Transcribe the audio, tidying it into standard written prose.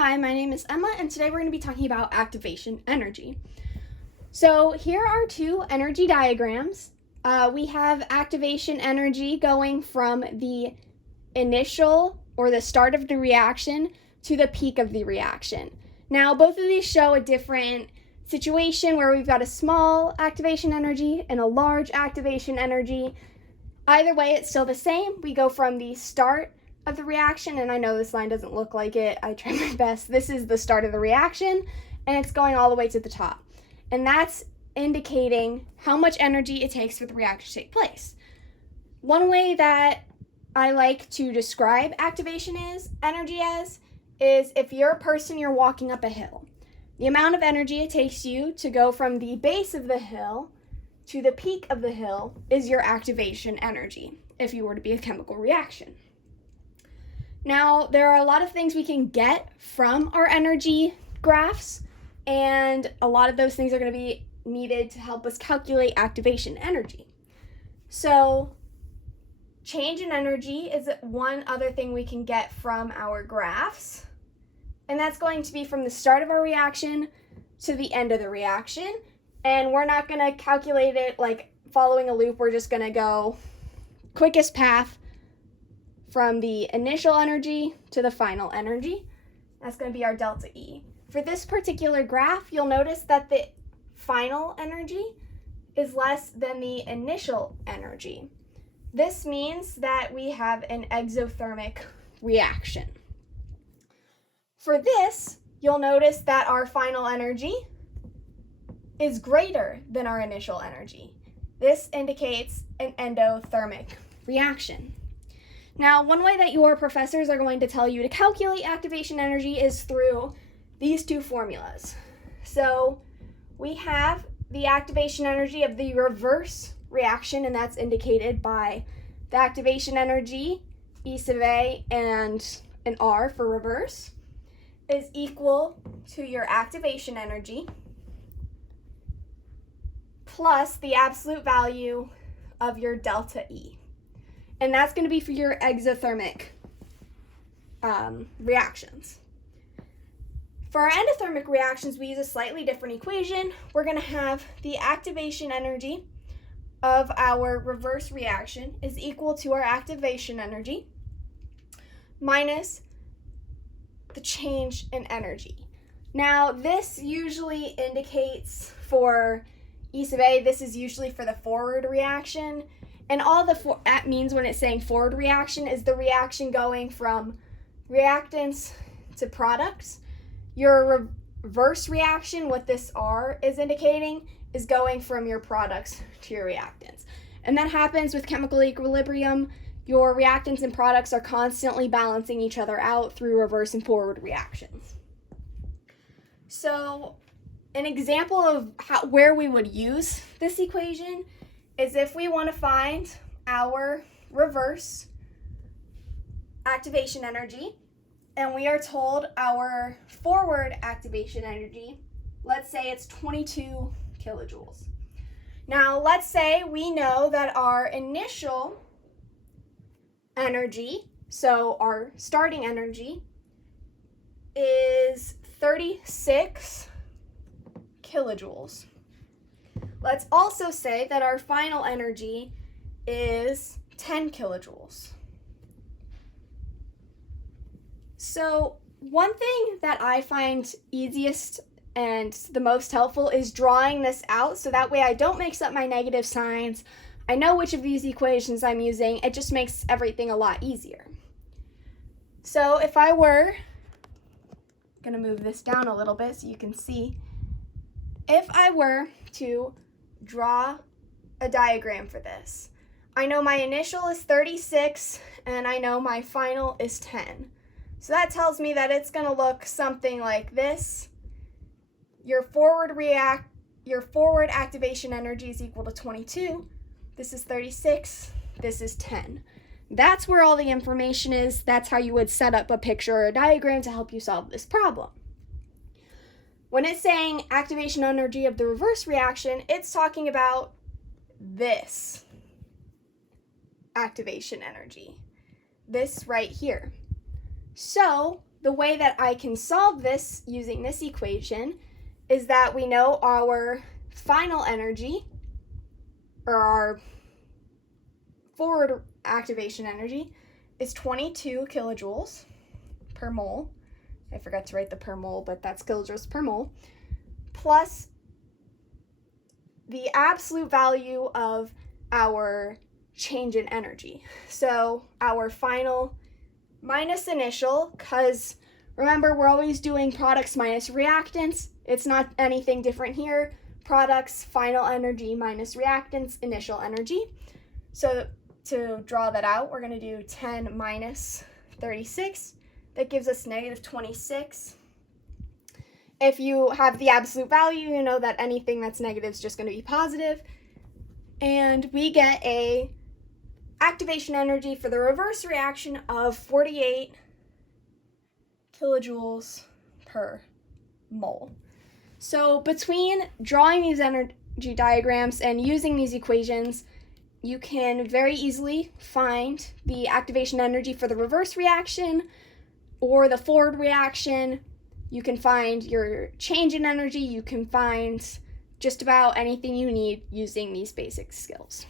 Hi, my name is Emma, and today we're going to be talking about activation energy. So here are two energy diagrams. We have activation energy going from the initial or the start of the reaction to the peak of the reaction. Now, both of these show a different situation where we've got a small activation energy and a large activation energy. Either way, it's still the same. We go from the start of the reaction, and I know this line doesn't look like it. I tried my best. This is the start of the reaction, and it's going all the way to the top. And that's indicating how much energy it takes for the reaction to take place. One way that I like to describe activation energy is if you're a person, you're walking up a hill. The amount of energy it takes you to go from the base of the hill to the peak of the hill is your activation energy, if you were to be a chemical reaction. Now, there are a lot of things we can get from our energy graphs, and a lot of those things are going to be needed to help us calculate activation energy. So, change in energy is one other thing we can get from our graphs, and that's going to be from the start of our reaction to the end of the reaction. And we're not going to calculate it like following a loop. We're just going to go quickest path from the initial energy to the final energy. That's going to be our delta E. For this particular graph, you'll notice that the final energy is less than the initial energy. This means that we have an exothermic reaction. For this, you'll notice that our final energy is greater than our initial energy. This indicates an endothermic reaction. Now, one way that your professors are going to tell you to calculate activation energy is through these two formulas. So we have the activation energy of the reverse reaction, and that's indicated by the activation energy, E sub A, and an R for reverse, is equal to your activation energy plus the absolute value of your delta E. And that's going to be for your exothermic reactions. For our endothermic reactions, we use a slightly different equation. We're going to have the activation energy of our reverse reaction is equal to our activation energy minus the change in energy. Now, this usually indicates for E sub A, this is usually for the forward reaction. And all that means when it's saying forward reaction is the reaction going from reactants to products. Your reverse reaction, what this R is indicating, is going from your products to your reactants. And that happens with chemical equilibrium. Your reactants and products are constantly balancing each other out through reverse and forward reactions. So an example of where we would use this equation is if we want to find our reverse activation energy and we are told our forward activation energy, let's say it's 22 kilojoules. Now, let's say we know that our initial energy, so our starting energy, is 36 kilojoules. Let's also say that our final energy is 10 kilojoules. So one thing that I find easiest and the most helpful is drawing this out, so that way I don't mix up my negative signs. I know which of these equations I'm using. It just makes everything a lot easier. So if I were going to move this down a little bit so you can see, if I were to draw a diagram for this, I know my initial is 36 and I know my final is 10. So that tells me that it's going to look something like this. Your forward activation energy is equal to 22. This is 36. This is 10. That's where all the information is. That's how you would set up a picture or a diagram to help you solve this problem. When it's saying activation energy of the reverse reaction, it's talking about this activation energy, this right here. So the way that I can solve this using this equation is that we know our final energy, or our forward activation energy, is 22 kilojoules per mole. I forgot to write the per mole, but that's kilojoules per mole, plus the absolute value of our change in energy. So our final minus initial, because remember, we're always doing products minus reactants. It's not anything different here. Products, final energy minus reactants, initial energy. So to draw that out, we're going to do 10 minus 36. That gives us negative 26. If you have the absolute value, you know that anything that's negative is just going to be positive. And we get a activation energy for the reverse reaction of 48 kilojoules per mole. So between drawing these energy diagrams and using these equations, you can very easily find the activation energy for the reverse reaction or the forward reaction. You can find your change in energy. You can find just about anything you need using these basic skills.